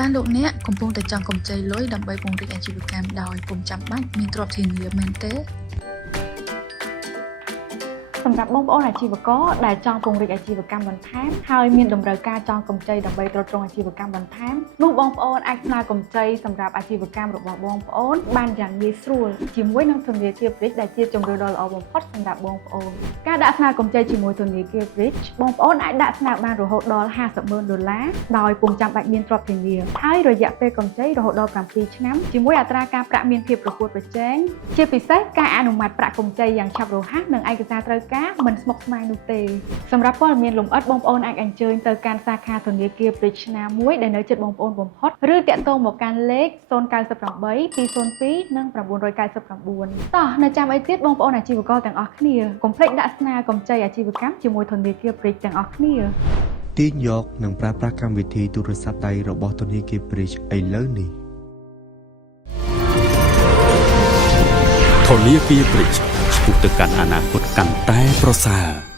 តាលោកអ្នកកំពុងតែចង់កម្ចីលុយដើម្បីពង្រីកអាជីវកម្មដោយពុំចាំបាច់មានទ្រព្យធានាមែនទេសម្រាប់បងប្អូនអាជីវករដែលចង់ពង្រីកអាជីវកម្មបន្ថែមហើយមានតម្រូវការចង់កម្ចីដើម្បីទ្រទ្រង់អាជីវកម្មបន្ថែមនោះបងប្អូនអាចស្នើកម្ចីសម្រាប់អាជីវកម្មរបស់បងប្អូនបានយ៉ាងងាយស្រួលជាមួយនឹងធនាគារ Bridge ដែលជាជម្រើសដ៏ល្អបំផុតសម្រាប់បងប្អូនការដាក់ស្នើកម្ចីជាមួយធនាគារ Bridge បងប្អូនអាចដាក់ស្នើបានរហូតដល់$50,000ដោយពុំចាំបាច់មានទ្រព្យធានាហើយរយៈពេលកម្ចីរហូតដល់7ឆ្នាំជាមួយអត្រាការប្រាក់មានភាពប្រកួតប្រជែងជាពិសេសការអនុម័តប្រាក់កម្ចីយ៉ាងឆាប់រហ័សនិងឯកសារត្រូវការមិនស្មុគស្មាញនោះទេសម្រាប់ព័ត៌មានលម្អិតបងប្អូនអាចអញ្ជើញទៅកាន់សាខាធនាគារ Bridge ណាមួយដែលនៅជិតបងប្អូនបំផុតឬតាក់ទងមកកាន់លេខ098 202និង999តោះនៅចាំអីទៀតបងប្អូនអាជីវករទាំងអស់គ្នាកុំភ្លេចដាក់ស្នើកម្ចីអាជីវកម្មជាមួយធនាគារ Bridge ទាំងអស់គ្នាទាញយកនិងប្រើប្រាស់កម្មវិធីទូរស័ព្ទដៃរបស់ធនាគារ Bridge ឥឡូវនេះធនាគារ Bridge ឆ្ពោះទៅកាន់អនាគតកាន់តែប្រសើរ